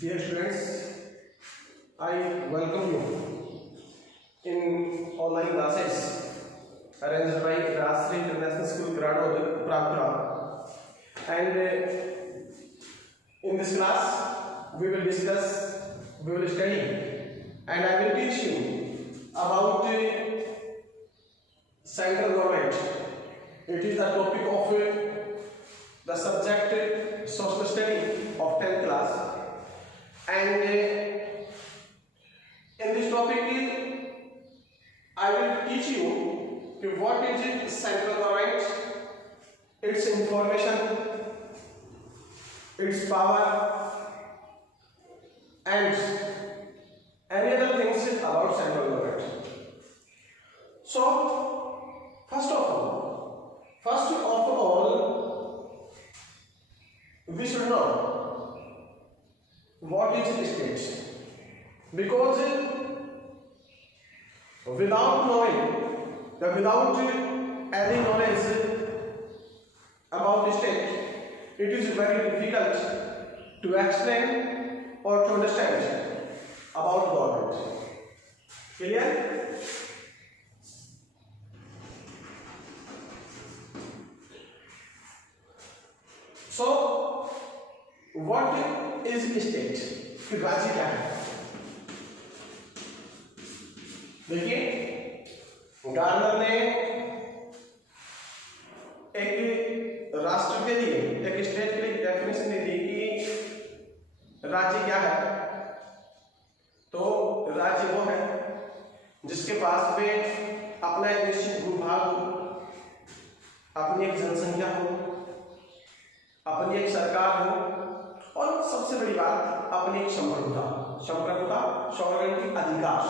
Dear students, I welcome you in online classes arranged by Rashtriya International School, Granod, Pragpur. And in this class, we will study, and I will teach you about central government. It is the topic of the subject social study of 10th class. And in this topic, I will teach you what is central government, its information, its power, and any other things about central government. So, first of all, we should know what is a state, because without any knowledge about state, it is very difficult to explain or to understand about government. Clear? So, what is state? राज्य क्या है? देखिए, governor ने एक राष्ट्र के लिए, एक स्टेट के लिए डेफिनेशन दे दी कि राज्य क्या है। तो राज्य वो है जिसके पास में अपना एक निश्चित भूभाग हो, अपनी एक जनसंख्या हो, अपनी एक सरकार हो, और सबसे बड़ी बात अपनी एक संप्रभुता, सॉवरेनिटी, अधिकार,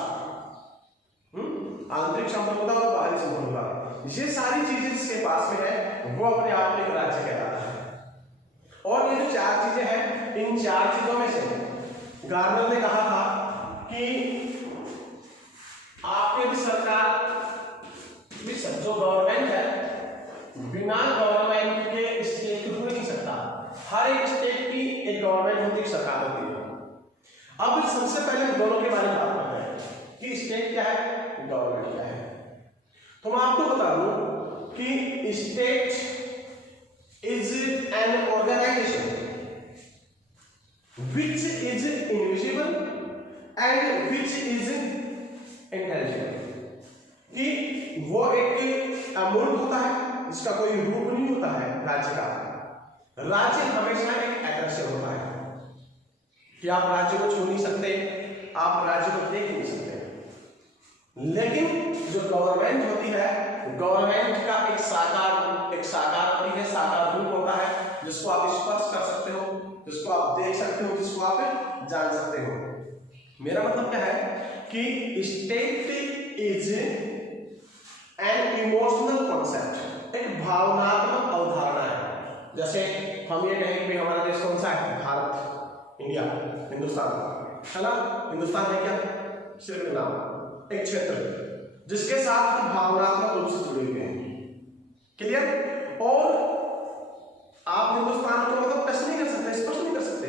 आंतरिक संप्रभुता और बाहरी संप्रभुता, ये सारी चीजें जिसके पास में है वो अपने आप में एक राज्य कहलाता है। और ये जो चार चीजें हैं, इन चार चीजों में से गवर्नर ने कहा था कि आपके भी सरकार जो गवर्नमेंट है, बिना गवर्नमेंट के स्टेट हो नहीं सकता। हर एक स्टेट की एक गवर्नमेंट होती है, सरकार होती है। अब सबसे पहले हम दोनों के बारे में बात करते हैं कि स्टेट क्या है, गवर्नमेंट क्या है। तो मैं आपको बता दूं कि state is an organisation which is invisible and which is intelligible, कि वो एक अमूर्त होता है, इसका कोई रूप नहीं होता है राज्य का। राज्य हमेशा एक आकर्षण होता है कि आप राज्य को छू नहीं सकते, आप राज्य को देख नहीं सकते। लेकिन जो गवर्नमेंट होती है, गवर्नमेंट का एक साकार होती है, साकार रूप होता है, जिसको आप स्पर्श कर सकते हो, जिसको आप देख सकते हो, जिसको आप जान सकते हो। मेरा मतलब क्या है कि state is an emotional concept, एक भावनात्मक अवधारणा है। जैसे हम ये कहें कि हमारा देश कौन सा है, भारत, इंडिया, हिंदुस्तान, है ना। हिंदुस्तान है क्या, सिर्फ नाम, एक क्षेत्र जिसके साथ हम भावनात्मक रूप से जुड़े हुए हैं। क्लियर? और आप हिंदुस्तान को मतलब टच नहीं कर सकते, स्पर्श नहीं कर सकते।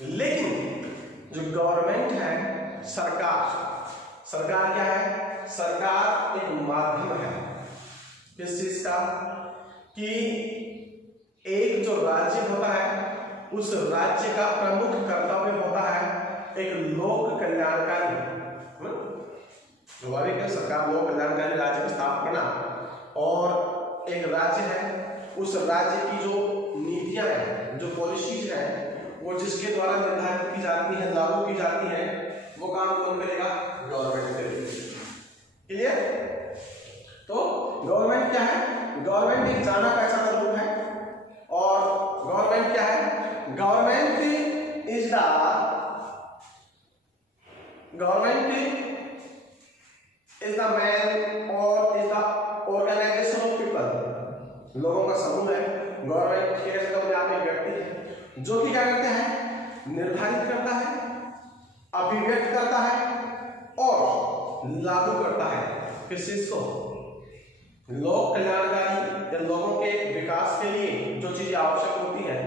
लेकिन जो गवर्नमेंट है, सरकार क्या है? सरकार एक माध्यम है किस चीज का, कि एक जो राज्य होता है, उस राज्य का प्रमुख कर्तव्य होता है एक लोक कल्याणकारी, हमारी क्या सरकार लोक कल्याणकारी राज्य की स्थापना करना। और एक राज्य है, उस राज्य की जो नीतियां हैं, जो पॉलिसीज हैं, वो जिसके द्वारा निर्धारित की जाती है, लागू की जाती है, वो काम कौन करेगा? गवर्नमेंट करेगी। क्लियर? तो गवर्नमेंट क्या है? गवर्नमेंट एक जाना पहचाना रूप है। और गवर्नमेंट क्या है? गवर्नमेंट इज द मैन और is the organisation of people, लोगों का समूह है। गवर्नमेंट के अपने आप एक व्यक्ति है जो कि क्या करते हैं, निर्धारित करता है, अभिव्यक्त करता है और लागू करता है किस चीज को? लोक कल्याणकारी या लोगों के विकास के लिए जो चीजें आवश्यक होती हैं,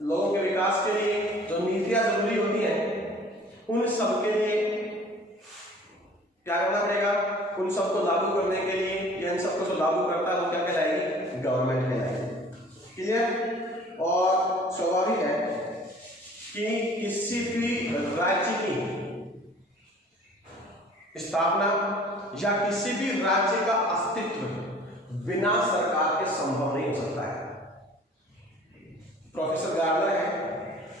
लोगों के विकास विकास के लिए जो नीतियां जरूरी होती हैं उन सब के लिए क्या करना पड़ेगा, उन सबको लागू करने के लिए या इन सबको जो लागू करता है वो क्या कहलाएगी, गवर्नमेंट कहलाएगी। क्लियर। और स्वाभाविक है कि किसी भी राज्य की स्थापना या किसी भी राज्य का अस्तित्व बिना सरकार के संभव नहीं हो सकता है। प्रोफेसर गार्डनर है,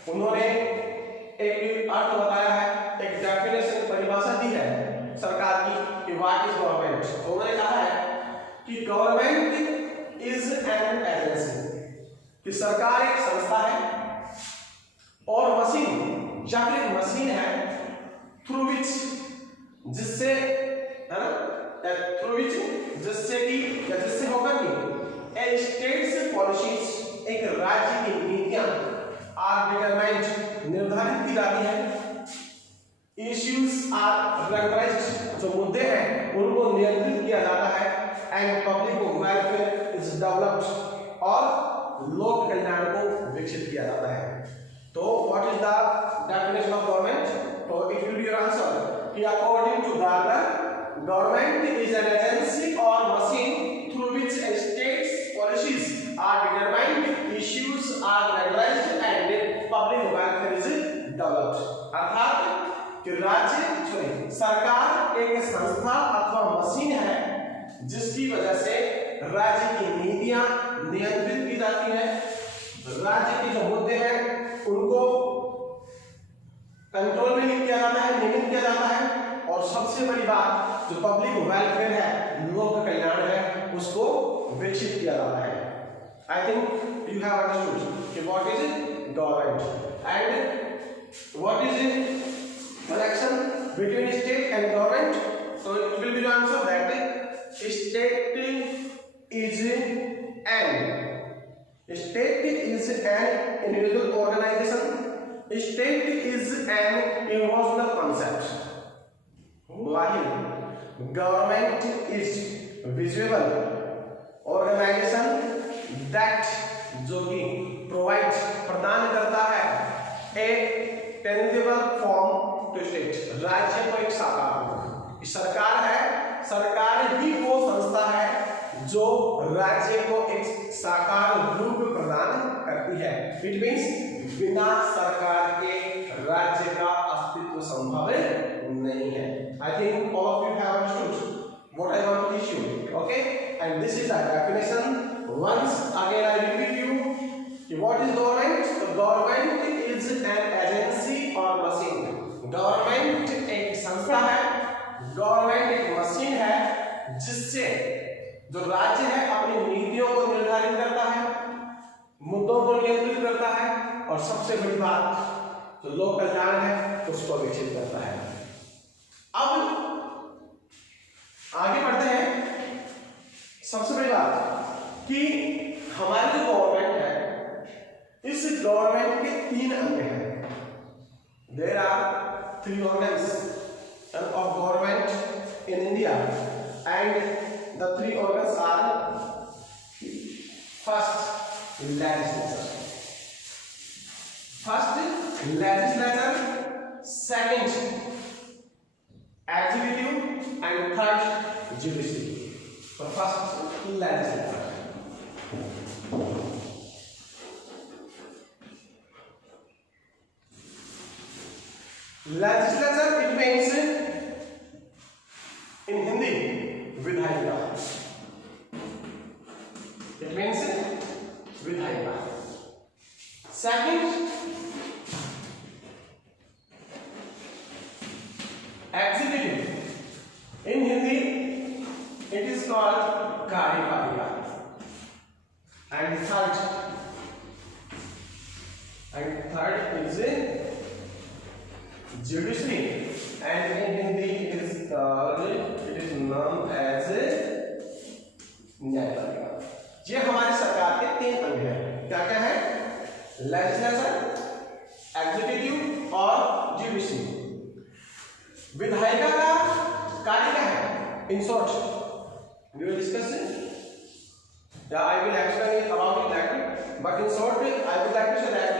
उन्होंने एक अर्थ बताया है, एक डेफिनेशन परिभाषा दी है सरकार की कि व्हाट इज गवर्नमेंट। उन्होंने कहा है कि गवर्नमेंट इज एन एजेंसी, कि सरकार एक संस्था है और मशीन या फिर मशीन है थ्रू विच, जिससे है ना, थ्रू विच जिससे कि या जिससे होकर कि ए स्टेट्स पॉलिसीज, एक राज्य की नीतियां आर डिटरमाइंड निर्धारित की जाती है, इश्यूज आर रेगुलेटेड, जो मुद्दे हैं उनको नियंत्रित किया जाता है, and public welfare is developed, और लोक कल्याण को विकसित किया जाता है। तो what is the definition of government? तो it will be your answer कि according to Gardner, government is an agency और machine through which states policies are determined, issues are regulated and public welfare is developed. अर्थात कि राज्य सरकार एक संस्था अथवा मशीन है जिसकी वजह से राज्य की नीतियां नियंत्रित की जाती हैं, राज्य के जो मुद्दे हैं उनको कंट्रोल में किया जाता है, नियमित किया जाता है, और सबसे बड़ी बात जो पब्लिक वेलफेयर है, लोक कल्याण है, उसको विकसित किया जाता है। I think you have understood कि what is government and what is connection between state and government. So it will be the answer that state is an individual organization. State is an emotional concept, while government is visible organization that जो कि provide प्रदान करता है a tangible form to state, राज्य को एक साकार, सरकार है, सरकार ही वो संस्था है जो राज्य को एक साकार रूप प्रदान करती है। इट मींस बिना सरकार के राज्य का अस्तित्व संभव नहीं है। I think all of you have understood what I want to teach you, okay, and this is the definition. Once again I repeat you कि what is government? The government is an agency और machine. Government एक संस्था है, government एक machine है जिससे जो राज्य है अपनी नीतियों को निर्धारित करता है, मुद्दों को नियंत्रित करता है, और सबसे बड़ी बात जो लोक कल्याण है उसको विकसित करता है। अब आगे बढ़ते हैं। सबसे बड़ी बात कि हमारी जो गवर्नमेंट है, इस गवर्नमेंट के 3 अंग हैं। There are 3 organs of government in India, and the 3 organs are: first legislature, second executive, and third judiciary. So first legislature. Legislature it means in Hindi विधायिका, it means विधायिका। Second executive, in Hindi it is called कार्यपालिका, and third is judiciary, and in Hindi it is known as न्यायपालिका। ये हमारी सरकार के 3 अंग हैं। क्या क्या है? लेजिस्लेचर, एग्जीक्यूटिव और जुडिशरी। विधायिका का कार्य क्या है? In short we will discuss या I will explain about it later, but in short I would like to say that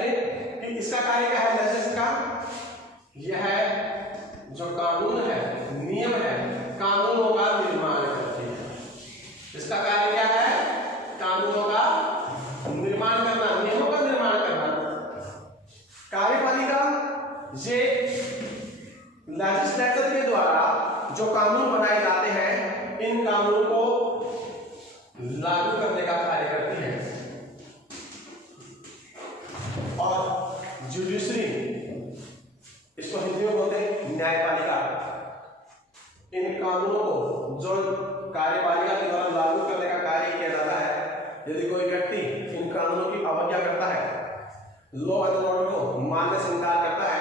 इसका कार्य क्या है लेजिस्लेचर का, यह है जो कानून है, नियम है, कानूनों का निर्माण करती है। इसका कार्य क्या है, कानूनों का निर्माण करना, नियमों का निर्माण करना। कार्यपालिका ये लेजिस्लेचर के द्वारा जो कानून बनाए जाते हैं, इन कानूनों को लागू करने का कार्य करती है। और जुडिशरी, इसको हिंदी में बोलते हैं न्यायपालिका, इन कानूनों को जो कार्यपालिका के द्वारा लागू करने का कार्य किया जाता है, यदि कोई व्यक्ति इन कानूनों की अवज्ञा करता है, लॉ एंड ऑर्डर को मानने से इनकार करता है,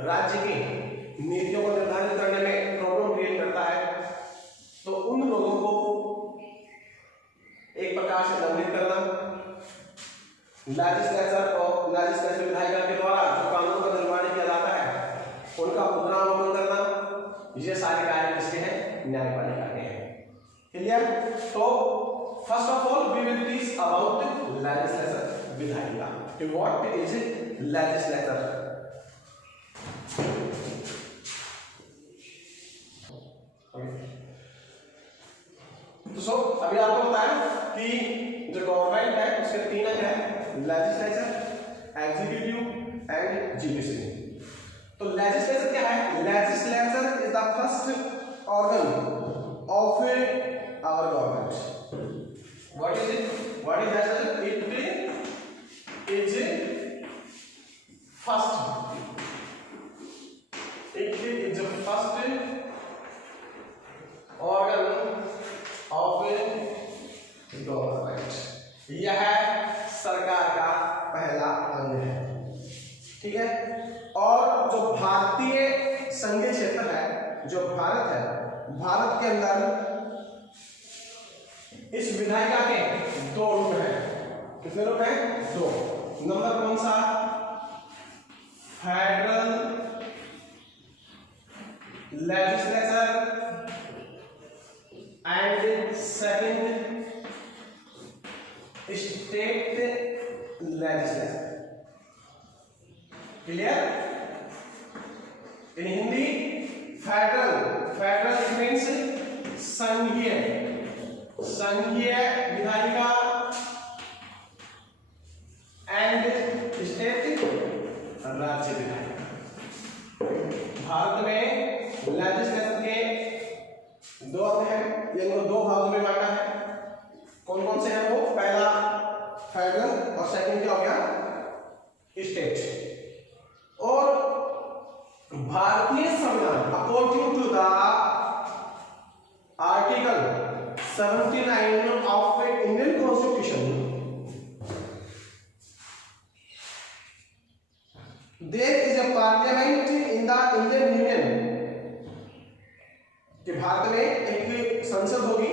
राज्य की नीतियों को निर्धारित करने में प्रॉब्लम क्रिएट करता है, तो उन लोगों को एक प्रकार से दंडित करना, लेजिस्लेचर विधायिका के द्वारा जो कानून का निर्माण किया जाता है उनका पुनरावलोकन करना, ये सारे कार्य किसके हैं, न्यायपालिका के हैं। क्लियर? तो first of all we will teach about legislature विधायिका। What is legislature? तो अभी आपको बताया कि जो गवर्नमेंट है उसके तीन अंग है, लेजिस्लेचर, एग्जीक्यूटिव एंड जुडिशरी। तो लेजिस्लेचर क्या है? Legislature is the first organ of our government. What is it? What is legislature? It is first, it is the first organ of government. यह सरकार का पहला अंग है, ठीक है। और जो भारतीय संघीय क्षेत्र है, जो भारत है, भारत के अंदर इस विधायिका के दो रूप हैं। कितने रूप हैं? दो। नंबर कौन सा? Federal legislature and second state legislature. Clear? In Hindi federal, federal means संघीय, संघीय विधायिका एंड स्टेट राज्य विधायिका। भारत में लेजिस्लेचर के दो अंग हैं, इनको दो भागों में बांटा है। कौन कौन से हैं वो? पहला फेडरल और सेकंड क्या हो गया? स्टेट। और भारतीय संविधान according to the article 79 of Indian constitution, there is a parliament in the Indian union, कि भारत में एक संसद होगी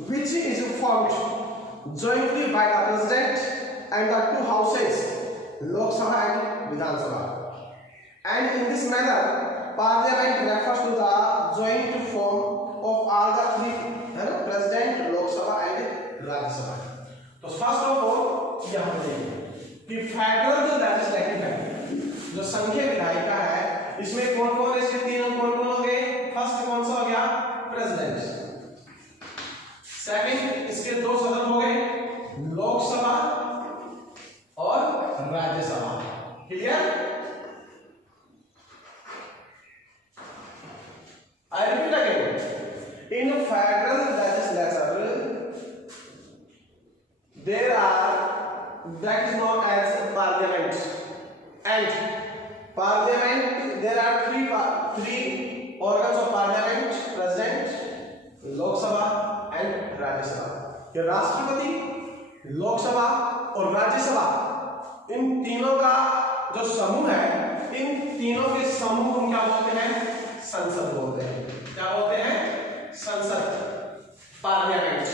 which is formed jointly by the president and the two houses, Lok Sabha and Vidhan Sabha, and in this manner parliament refers to the joint form of all the three, president, Lok Sabha and Rajya Sabha. तो first of all यहाँ देखिए कि federal जो legislative है, जो संघीय विधायिका है, इसमें कौन कौन है? इसके तीन कौन कौन हो गए? फर्स्ट कौन सा हो गया? प्रेसिडेंट। सेकंड, इसके दो सदन हो गए, लोकसभा और Rajya Sabha. Clear? I repeat again, in federal legislature there are, that is known as parliament, and parliament there are three organs of parliament, president, lok sabha and rajya sabha। ये राष्ट्रपति, लोकसभा और राज्यसभा, इन तीनों का जो समूह है, इन तीनों के समूह को क्या बोलते हैं? संसद बोलते हैं। क्या बोलते हैं? संसद, पार्लियामेंट।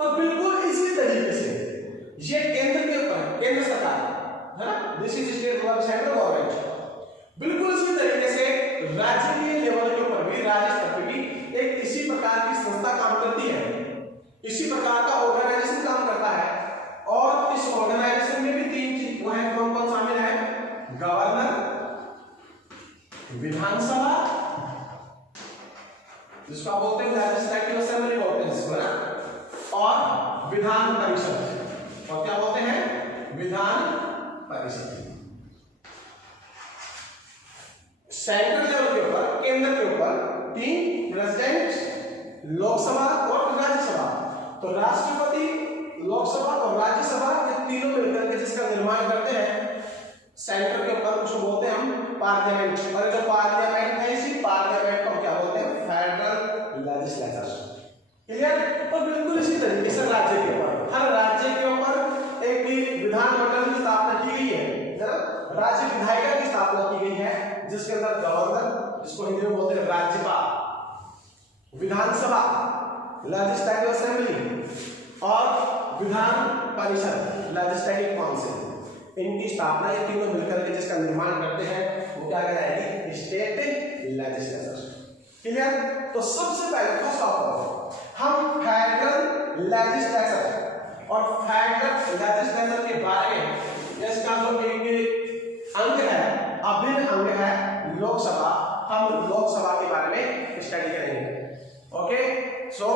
और बिल्कुल इसी तरीके से ये केंद्र के ऊपर, केंद्र सरकार है ना, this is state government, central government. बिल्कुल इसी तरीके से राज्य के लेवल के ऊपर भी, राज्य स्तर पर भी एक इसी प्रकार की संस्था काम करती है, इसी प्रकार का ऑर्गेनाइजेशन काम करता है। और इस ऑर्गेनाइजेशन में भी तीन चीज वो है, कौन कौन शामिल है? और विधान परिषद। और क्या बोलते हैं? विधान परिषद। सेंट्रल लेवल के ऊपर, केंद्र के ऊपर 3 प्रेसिडेंट, लोकसभा और राज्यसभा। तो राष्ट्रपति, लोकसभा और राज्यसभा ये तीनों मिलकर के जिसका निर्माण करते हैं सेंटर के ऊपर, उसको बोलते हैं हम पार्लियामेंट। और जो पार्लियामेंट है, इसी पार्लियामेंट को क्या बोलते हैं? Federal legislature. क्लियर? तो बिल्कुल इसी तरीके से राज्य के ऊपर, हर राज्य के ऊपर एक विधानमंडल की स्थापना की गई है, राज्य विधायिका की स्थापना की गई है, जिसके अंदर गवर्नर, जिसको हिंदी में बोलते हैं राज्यपाल, विधानसभा लेजिस्लेटिव असेंबली और विधान परिषद लेजिस्लेटिव काउंसिल, इनकी स्थापना ये तीनों मिलकर के जिसका निर्माण करते हैं वो क्या कहलाएगी? State legislature. क्लियर? तो सबसे पहले फर्स्ट ऑफ ऑल हम फेडरल लेजिस्लेचर और फेडरल लेजिस्लेचर के बारे में, इसका जो एक अंग है, अभिन्न अंग है लोकसभा, हम लोकसभा के बारे में स्टडी करेंगे। ओके, सो